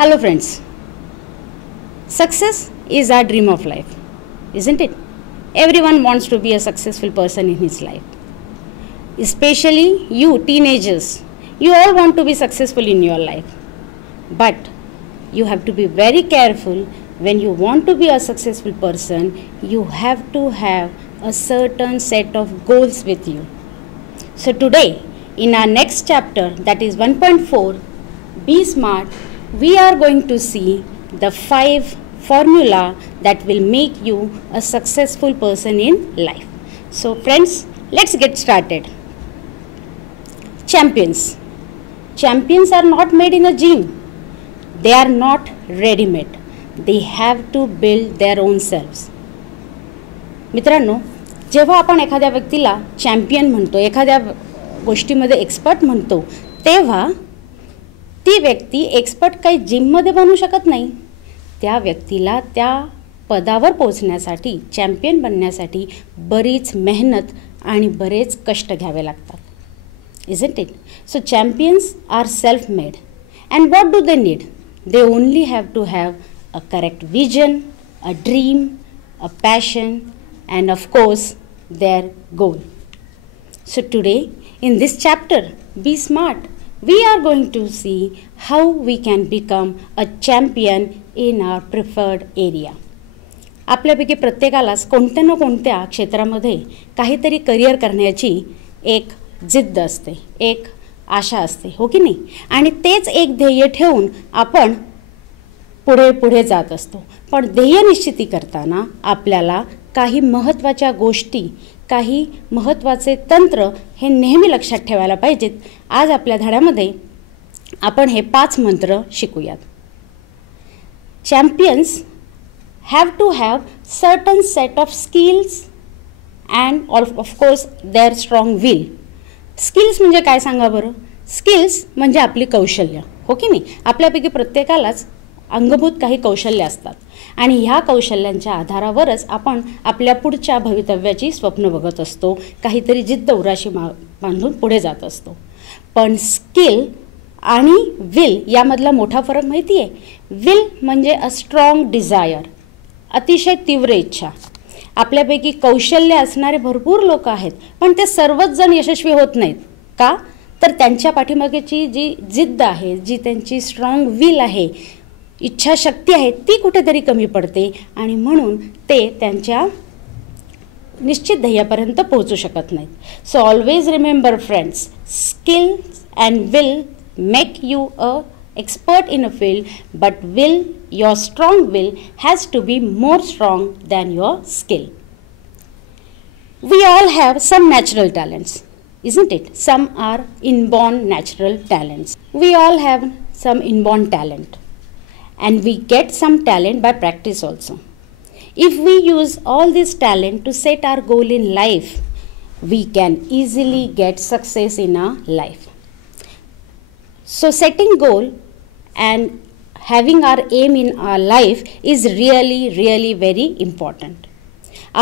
Hello friends, success is our dream of life, isn't it? Everyone wants to be a successful person in his life. Especially you teenagers, you all want to be successful in your life. But you have to be very careful when you want to be a successful person, you have to have a certain set of goals with you. So today, in our next chapter, that is 1.4, Be Smart, we are going to see the 5 formula that will make you a successful person in life. So friends, let's get started. Champions. Champions are not made in a gym. They are not ready-made. They have to build their own selves. मित्रांनो, जेव्हा आपण एखाद्या व्यक्तीला champion म्हणतो, एखाद्या गोष्टीमध्ये expert म्हणतो, तेव्हा ती व्यक्ती एक्सपर्ट काही जिममध्ये बनू शकत नाही. त्या व्यक्तीला त्या पदावर पोहोचण्यासाठी, चॅम्पियन बनण्यासाठी बरीच मेहनत आणि बरेच कष्ट घ्यावे लागतात. Isn't it? So champions are self-made. And what do they need? They only have to have a correct vision, a dream, a passion, and of course, their goal. So today, in this chapter, Be Smart, we are going to see how we can become a champion in our preferred area. आपल्यापैकी प्रत्येकालाच कोणत्या ना कोणत्या क्षेत्रामध्ये काहीतरी career करण्याची एक जिद्द असते, एक आशा असते, हो की नाही? आणि तेच एक ध्येय ठेवून आपण पुढे जात असतो. पण ध्येय निश्चिती करताना आपल्याला काही महत्त्वाच्या गोष्टी, काही महत्त्वाचे तंत्र हे नेहमी लक्षात ठेवायला पाहिजेत. आज आपल्या धड्यामध्ये आपण हे 5 मंत्र शिकूयात. Champions have to have certain set of skills and of course their strong will. Skills म्हणजे काय सांगा बरं? स्किल्स म्हणजे आपली कौशल्य, हो की नाही? आपल्यापैकी प्रत्येकालाच अंगभूत काही कौशल्य असतात आणि ह्या कौशल्यांच्या आधारावरच आपण आपल्या पुढच्या भवितव्याची स्वप्न बघत असतो, काहीतरी जिद्द उराशी बांधून पुढे जात असतो. पण स्किल आणि विल यामधला मोठा फरक माहिती आहे? विल म्हणजे अ स्ट्रॉंग डिझायर, अतिशय तीव्र इच्छा. आपल्यापैकी कौशल्य असणारे भरपूर लोक आहेत, पण ते सर्वच जण यशस्वी होत नाहीत. का? तर त्यांच्या पाठीमागेची जी जिद्द आहे, जी त्यांची स्ट्रॉंग विल आहे, इच्छाशक्ती आहे, ती कुठेतरी कमी पडते आणि म्हणून ते त्यांच्या निश्चित ध्येयापर्यंत पोहोचू शकत नाहीत. So always remember friends, skills and will make you a expert in a field, but your strong will has to be more strong than your skill. We all have some natural talents, isn't it? Some are inborn natural talents. We all have some inborn talent, and we get some talent by practice also. If we use all this talent to set our goal in life, we can easily get success in our life. So setting goal and having our aim in our life is really very important.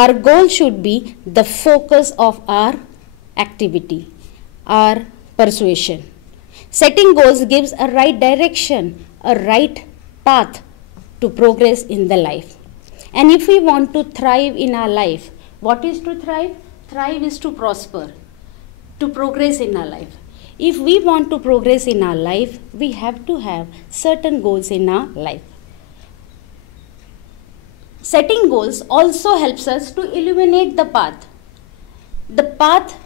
Our goal should be the focus of our activity, our persuasion. Setting goals gives a right direction, a right path to progress in the life. And if we want to thrive in our life, what is to thrive? Thrive is to prosper, to progress in our life. If we want to progress in our life, we have to have certain goals in our life. Setting goals also helps us to illuminate the path. The path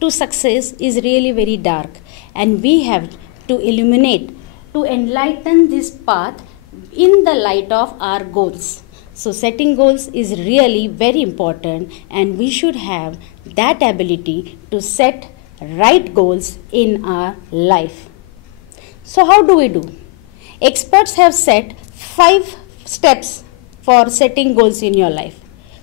to success is really very dark, and we have to illuminate, to enlighten this path in the light of our goals. So setting goals is really very important, and we should have that ability to set right goals in our life. So how do we do? Experts have set 5 steps for setting goals in your life.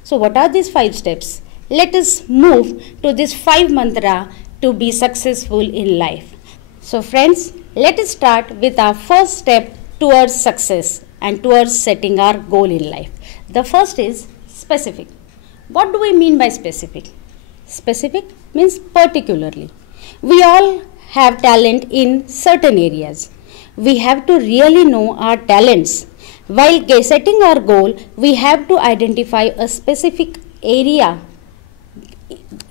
So what are these 5 steps? Let us move to this 5 mantra to be successful in life. So friends, let us start with our first step towards success and towards setting our goal in life. The first is specific. What do we mean by specific? Specific means particularly. We all have talent in certain areas. we have to really know our talents. While setting our goal, we have to identify a specific area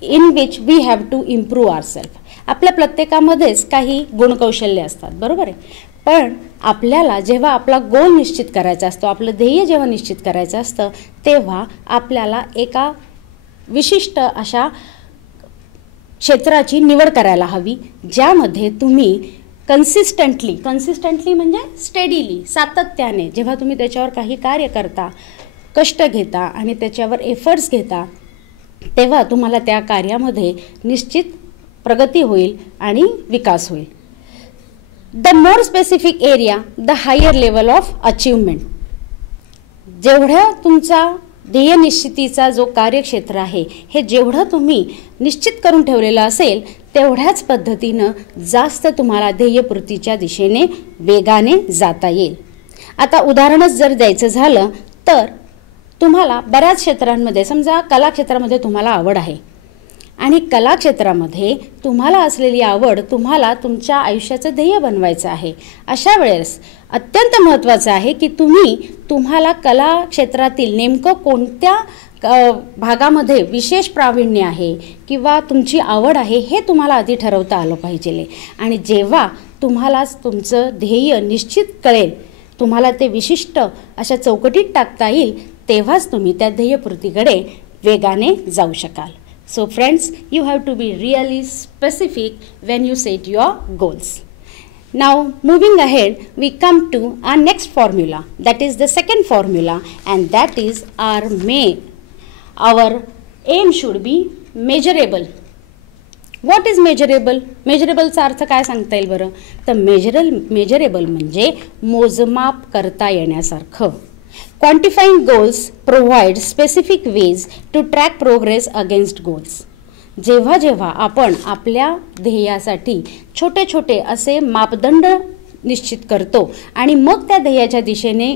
in which we have to improve ourselves. आपल्या प्रत्येकामध्येच काही गुणकौशल्य असतात, बरोबर आहे. पण आपल्याला जेव्हा आपला गोल निश्चित करायचा असतो, आपलं ध्येय जेव्हा निश्चित करायचं असतं, तेव्हा आपल्याला एका विशिष्ट अशा क्षेत्राची निवड करायला हवी, ज्यामध्ये तुम्ही कन्सिस्टंटली म्हणजे स्टेडीली, सातत्याने जेव्हा तुम्ही त्याच्यावर काही कार्य करता, कष्ट घेता आणि त्याच्यावर एफर्ट्स घेता, तेव्हा तुम्हाला त्या कार्यामध्ये निश्चित प्रगती होईल आणि विकास होईल. The more specific area the higher level of achievement. जेवढ्या तुमचा ध्येय निश्चितीचा जो कार्यक्षेत्र आहे, हे जेवढं तुम्ही निश्चित करून ठेवलेलं असेल, तेवढ्याच पद्धतीनं जास्त तुम्हाला ध्येयपूर्तीच्या दिशेने वेगाने जाता येईल. आता उदाहरणच जर द्यायचं झालं तर तुम्हाला बऱ्याच क्षेत्रांमध्ये, समजा कला क्षेत्रामध्ये तुम्हाला आवड आहे आणि कला क्षेत्रामध्ये तुम्हाला असलेली आवड तुम्हाला तुमच्या आयुष्याचं ध्येय बनवायचं आहे. अशा वेळेस अत्यंत महत्त्वाचं आहे की तुम्हाला कला क्षेत्रातील नेमकं कोणत्या भागामध्ये विशेष प्रावीण्य आहे किंवा तुमची आवड आहे, हे तुम्हाला आधी ठरवता आलं पाहिजे. आणि जेव्हा तुम्हाला तुमचं ध्येय निश्चित कळेल, तुम्हाला ते विशिष्ट अशा चौकटीत टाकता येईल, तेव्हाच तुम्ही त्या ध्येयपूर्तीकडे वेगाने जाऊ शकाल. So friends, you have to be really specific when you set your goals. Now moving ahead, we come to our next formula, that is the second formula, and that is our aim should be measurable. What is measurable? Measurable चा अर्थ काय सांगता येईल बरं? तर measurable म्हणजे मोजमाप करता येण्यासारखं. Quantifying goals provides specific ways to track progress against goals. जेव्हा आपण आपल्या ध्येयासाठी छोटे छोटे असे मापदंड निश्चित करतो आणि मग त्या ध्येयाच्या दिशेने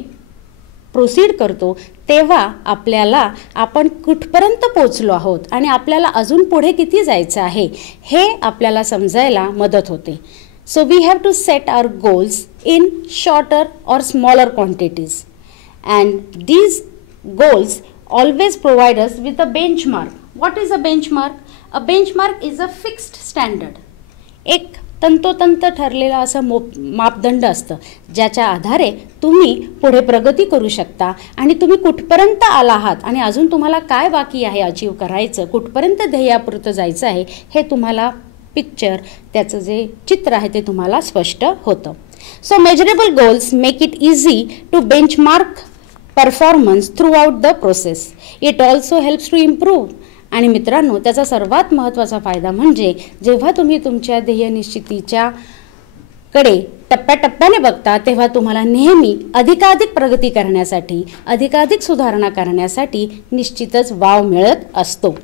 प्रोसीड करतो, तेव्हा आपण कुठपर्यंत पोहोचलो आहोत आणि आपल्याला अजून पुढे किती जायचं आहे, हे आपल्याला समजायला मदत होते. So we have to set our goals in shorter or smaller quantities. And these goals always provide us with a benchmark. What is a benchmark? A benchmark is a fixed standard. एक तंतोतंत ठरलेला असं मापदंड असतं, ज्याच्या आधारे तुम्ही पुढे प्रगती करू शकता आणि तुम्ही कुठपर्यंत आला आहात आणि अजून तुम्हाला काय बाकी आहे अचीव करायचं, कुठपर्यंत ध्येयापुरतं जायचं आहे, हे तुम्हाला पिक्चर, त्याचं जे चित्र आहे ते तुम्हाला स्पष्ट होतं. So measurable goals make it easy to benchmark performance throughout the process. It also helps to improve. आणि मित्रांनो, त्याचा सर्वात महत्त्वाचा फायदा म्हणजे जेव्हा तुम्ही तुमच्या ध्येय निश्चितीच्या कडे टप्प्याटप्प्याने बघता, तेव्हा तुम्हाला नेहमी अधिकाधिक प्रगती करण्यासाठी, अधिकाधिक सुधारणा करण्यासाठी निश्चितच वाव मिळत असतो.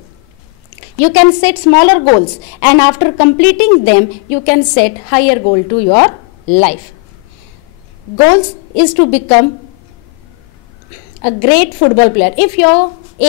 You can set smaller goals and after completing them you can set higher goal to your life. Goals is to become a great football player. If your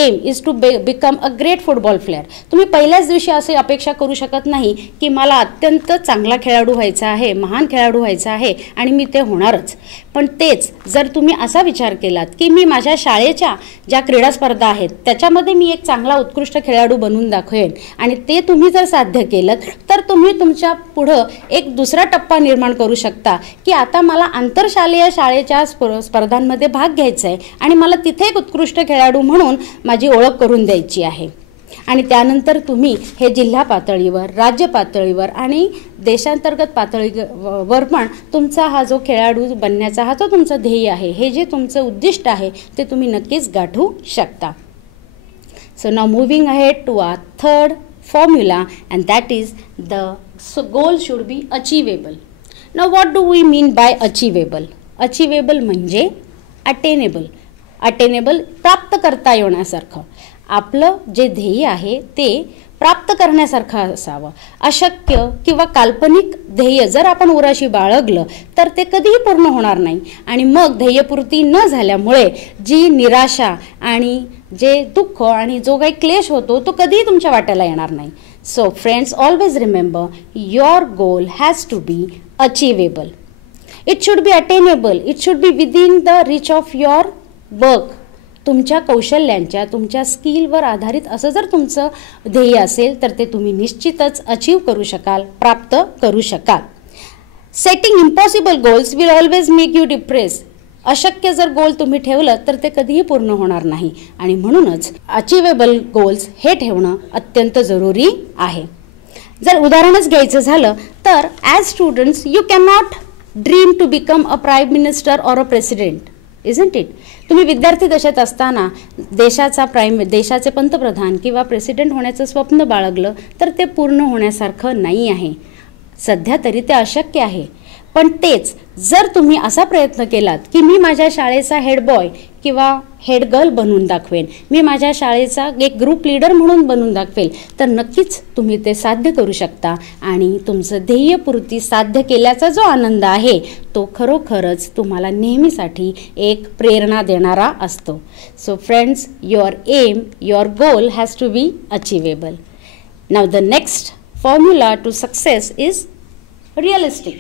aim is to become a great football player, तुम्ही पहिल्याच दिवशी असे अपेक्षा करू शकत नाही की मला अत्यंत चांगला खेळाडू व्हायचा आहे, महान खेळाडू व्हायचा आहे आणि मी ते होणारच. पण तेच जर तुम्ही असा विचार केलात की मी माझ्या शाळेच्या ज्या क्रीडा स्पर्धा आहेत त्याच्यामध्ये मी एक चांगला उत्कृष्ट खेळाडू बनवून दाखवेन आणि ते तुम्ही जर साध्य केलं, तर तुम्ही तुमच्या पुढं एक दुसरा टप्पा निर्माण करू शकता की आता मला आंतरशालेय शाळेच्या स्पर्धांमध्ये भाग घ्यायचा आहे आणि मला तिथे एक उत्कृष्ट खेळाडू म्हणून माझी ओळख करून द्यायची आहे. आणि त्यानंतर तुम्ही हे जिल्हा पातळीवर, राज्य पातळीवर आणि देशांतर्गत पातळीवर पण तुमचा हा जो खेळाडू बनण्याचा हा जो तुमचा ध्येय आहे, हे जे तुमचं उद्दिष्ट आहे, ते तुम्ही नक्कीच गाठू शकता. So now moving ahead to our third formula and that is the goal should be achievable. Now what do we mean by achievable? Achievable म्हणजे अटेनेबल. अटेनेबल प्राप्त करता येण्यासारखं. आपलं जे ध्येय आहे ते प्राप्त करण्यासारखं असावं. अशक्य किंवा काल्पनिक ध्येय जर आपण उराशी बाळगलं तर ते कधीही पूर्ण होणार नाही आणि मग ध्येयपूर्ती न झाल्यामुळे जी निराशा आणि जे दुःख आणि जो काही क्लेश होतो तो कधीही तुमच्या वाट्याला येणार नाही. So friends, always remember, your goal has to be achievable. It should be attainable, it should be within the reach of your work. तुमच्या कौशल्यांच्या, तुमच्या स्किलवर आधारित असं जर तुमचं ध्येय असेल तर ते तुम्ही निश्चितच अचीव करू शकाल, प्राप्त करू शकाल. Setting impossible goals will always make you depress. अशक्य जर गोल तुम्ही ठेवलं तर ते कधीही पूर्ण होणार नाही आणि म्हणूनच अचिवेबल गोल्स हे ठेवणं अत्यंत जरुरी आहे. जर उदाहरणच घ्यायचं झालं तर as students you can not dream to become a prime minister or a president, isn't it. तुम्ही विद्यार्थी दशेत असताना देशाचे पंतप्रधान किंवा प्रेसिडेंट होण्याचं स्वप्न बाळगलं तर ते पूर्ण होण्यासारखं नाही आहे. सध्या तरी ते अशक्य आहे. पण तेच जर तुम्ही असा प्रयत्न केलात की मी माझ्या शाळेचा हेड बॉय किंवा हेड गर्ल बनवून दाखवेन, मी माझ्या शाळेचा एक ग्रुप लीडर म्हणून बनवून दाखवेल, तर नक्कीच तुम्ही ते साध्य करू शकता आणि तुमचं ध्येयपूर्ती साध्य केल्याचा जो आनंद आहे तो खरोखरच तुम्हाला नेहमीसाठी एक प्रेरणा देणारा असतो. So friends, your aim, your goal has to be achievable. Now the next formula to success is realistic.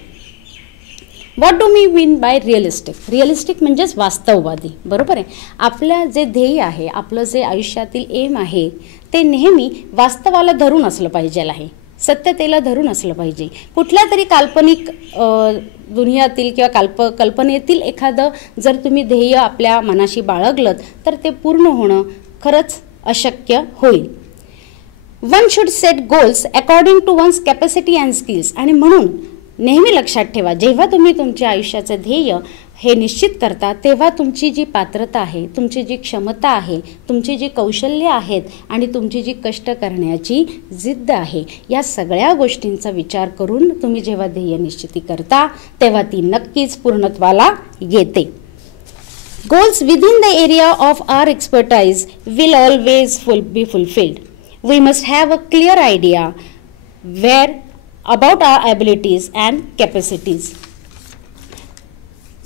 What do me mean by realistic? Realistic म्हणजेच वास्तववादी, बरोबर आहे. आपलं जे ध्येय आहे, आपलं जे आयुष्यातील एम आहे ते नेहमी वास्तवाला धरून असलं पाहिजे आहे, सत्यतेला धरून असलं पाहिजे. कुठल्या तरी काल्पनिक दुनियातील किंवा कल्पनेतील एखादं जर तुम्ही ध्येय आपल्या मनाशी बाळगलं तर ते पूर्ण होणं खरंच अशक्य होईल. One should set goals according to one's capacity and skills. आणि म्हणून नेहमी लक्षात ठेवा, जेव्हा तुम्ही तुमच्या आयुष्याचं ध्येय हे निश्चित करता तेव्हा तुमची जी पात्रता आहे, तुमची जी क्षमता आहे, तुमची जी कौशल्य आहेत आणि तुमची जी कष्ट करण्याची जिद्द आहे, या सगळ्या गोष्टींचा विचार करून तुम्ही जेव्हा ध्येय निश्चिती करता तेव्हा ती नक्कीच पूर्णत्वाला येते. Goals within the area of our expertise will always be fulfilled. We must have a clear idea about our abilities and capacities.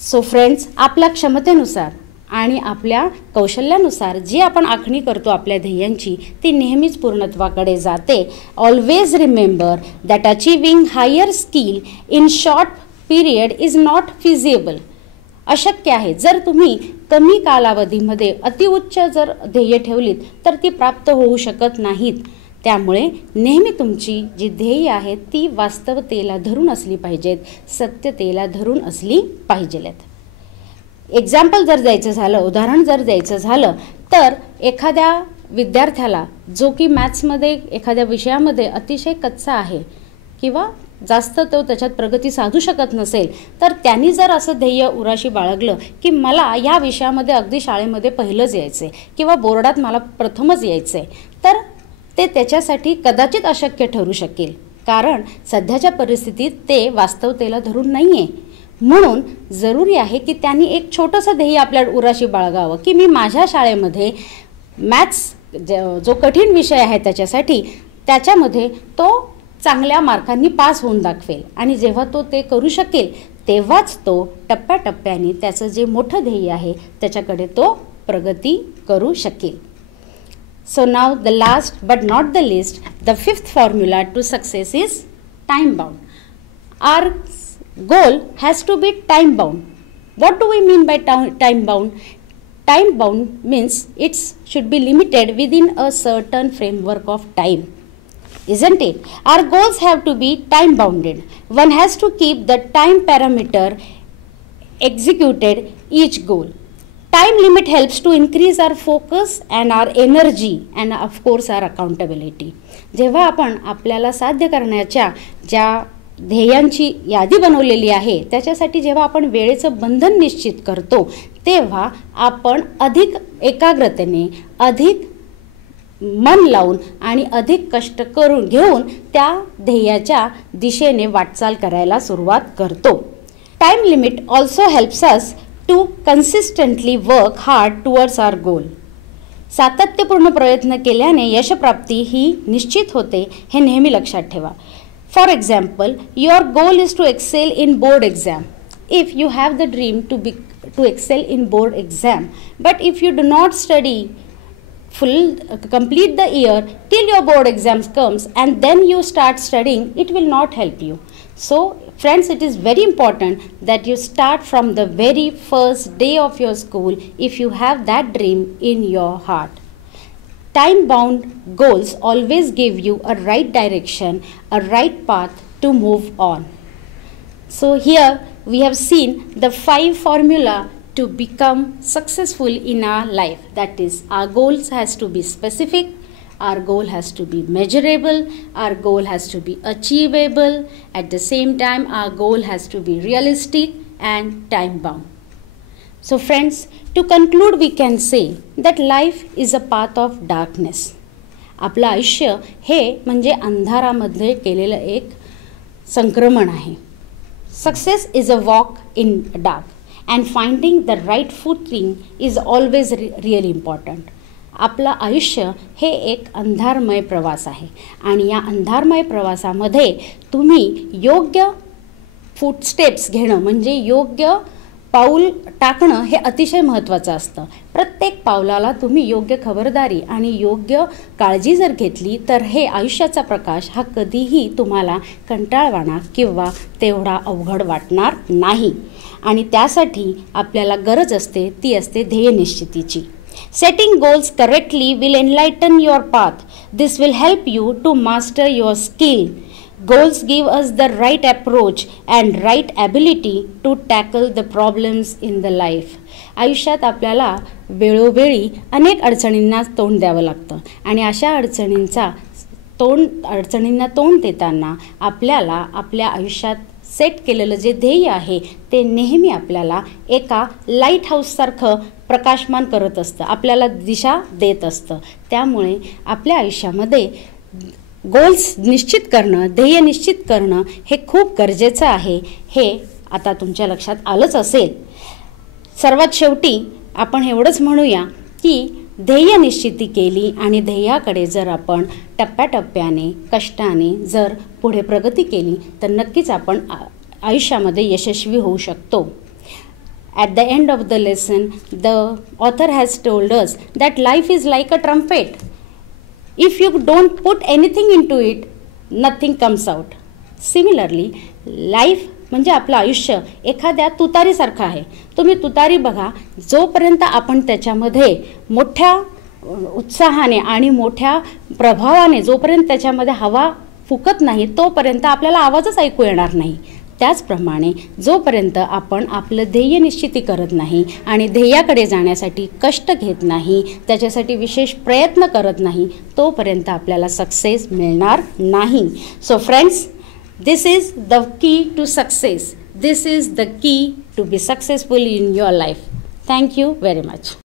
So friends, आपल्या क्षमतेनुसार आणि आपल्या कौशल्यानुसार जी आपण आखणी करतो आपल्या ध्येयांची ती नेहमीच पूर्णत्वाकडे जाते. Always remember that achieving higher skill in short period is not feasible. अशक्य आहे. जर तुम्ही कमी कालावधीमध्ये अतिउच्च जर ध्येय ठेवलीत तर ती प्राप्त होऊ शकत नाहीत. त्यामुळे नेहमी तुमची जी ध्येय आहेत ती वास्तवतेला धरून असली पाहिजेत, सत्यतेला धरून असली पाहिजेत. एक्झाम्पल जर द्यायचं झालं, उदाहरण जर द्यायचं झालं तर एखाद्या विद्यार्थ्याला जो की मॅथ्समध्ये एखाद्या विषयामध्ये अतिशय कच्चा आहे किंवा जास्त तो त्याच्यात प्रगती साधू शकत नसेल तर त्यांनी जर असं ध्येय उराशी बाळगलं की मला या विषयामध्ये अगदी शाळेमध्ये पहिलंच यायचं आहे किंवा बोर्डात मला प्रथमच यायचं आहे, तर ते त्याच्यासाठी कदाचित अशक्य ठरू शकेल. कारण सध्याच्या परिस्थितीत ते वास्तवतेला धरून नाही आहे. म्हणून जरुरी आहे की त्यांनी एक छोटंसं ध्येय आपल्या उराशी बाळगावं की मी माझ्या शाळेमध्ये मॅथ्स जो कठीण विषय आहे त्याच्यामध्ये तो चांगल्या मार्कांनी पास होऊन दाखवेल. आणि जेव्हा तो ते करू शकेल तेव्हाच तो टप्प्याटप्प्याने त्याचं जे मोठं ध्येय आहे त्याच्याकडे तो प्रगती करू शकेल. So now the last but not the least, the fifth formula to success is time bound. Our goal has to be time bound. What do we mean by time bound? Time bound means it should be limited within a certain framework of time, isn't it? Our goals have to be time bounded. One has to keep the time parameter executed each goal. Time limit helps to increase our focus and our energy and of course our accountability. जेव्हा आपण आपल्याला साध्य करण्याच्या ज्या ध्येयांची यादी बनवलेली आहे त्याच्यासाठी जेव्हा आपण वेळेचं बंधन निश्चित करतो तेव्हा आपण अधिक एकाग्रतेने, अधिक मन लावून आणि अधिक कष्ट करून घेऊन त्या ध्येयाच्या दिशेने वाटचाल करायला सुरुवात करतो. Time limit also helps us to consistently work hard towards our goal. सातत्यपूर्ण प्रयत्न केल्याने यशप्राप्ती ही निश्चित होते हे नेहमी लक्षात ठेवा. For example, your goal is to excel in board exam. If you have the dream to excel in board exam, but if you do not study complete the year till your board exams comes and then you start studying, it will not help you. So friends, it is very important that you start from the very first day of your school if you have that dream in your heart. Time-bound goals always give you a right direction, a right path to move on. So here we have seen the 5 formula to become successful in our life. That is, our goals has to be specific, our goal has to be measurable, our goal has to be achievable. At the same time, our goal has to be realistic and time-bound. So friends, to conclude, we can say that life is a path of darkness. आपलं आयुष्य हे म्हणजे अंधारामध्ये केलेलं एक संक्रमण आहे. Success is a walk in dark and finding the right footing is always really important. आपलं आयुष्य हे एक अंधारमय प्रवास आहे आणि या अंधारमय प्रवासामध्ये तुम्ही योग्य फूटस्टेप्स घेणं म्हणजे योग्य पाऊल टाकणं हे अतिशय महत्त्वाचं असतं. प्रत्येक पावलाला तुम्ही योग्य खबरदारी आणि योग्य काळजी जर घेतली तर हे आयुष्याचा प्रकाश हा कधीही तुम्हाला कंटाळवाणा किंवा तेवढा अवघड वाटणार नाही. आणि त्यासाठी आपल्याला गरज असते ती असते ध्येयनिश्चितीची. Setting goals correctly will enlighten your path. This will help you to master your skill. Goals give us the right approach and right ability to tackle the problems in the life. आयुष्यात आपल्याला वेळोवेळी अनेक अडचणींना तोंड द्यावं लागतं आणि अशा अडचणींना तोंड देताना आपल्याला आपल्या आयुष्यात सेट केलेलं जे ध्येय आहे ते नेहमी आपल्याला एका लाईट हाऊससारखं प्रकाशमान करत असतं, आपल्याला दिशा देत असतं. त्यामुळे आपल्या आयुष्यामध्ये गोल्स निश्चित करणं, ध्येय निश्चित करणं हे खूप गरजेचं आहे. हे आता तुमच्या लक्षात आलंच असेल. सर्वात शेवटी आपण एवढंच म्हणूया की ध्येय निश्चिती केली आणि ध्येयाकडे जर आपण टप्प्याटप्प्याने कष्टाने जर पुढे प्रगती केली तर नक्कीच आपण आयुष्यामध्ये यशस्वी होऊ शकतो. At the end of the lesson, the author has told us that life is like a trumpet. If you don't put anything into it, nothing comes out. Similarly, life म्हणजे आपलं आयुष्य एखाद्या तुतारीसारखं आहे. तुम्ही तुतारी बघा, जोपर्यंत आपण त्याच्यामध्ये मोठ्या उत्साहाने आणि मोठ्या प्रभावाने जोपर्यंत त्याच्यामध्ये हवा फुकत नाही तोपर्यंत आपल्याला आवाजच ऐकू येणार नाही. त्याचप्रमाणे जोपर्यंत आपण आपलं ध्येय निश्चिती करत नाही आणि ध्येयाकडे जाण्यासाठी कष्ट घेत नाही, त्याच्यासाठी विशेष प्रयत्न करत नाही, तोपर्यंत आपल्याला सक्सेस मिळणार नाही. So friends, this is the key to success. This is the key to be successful in your life. Thank you very much.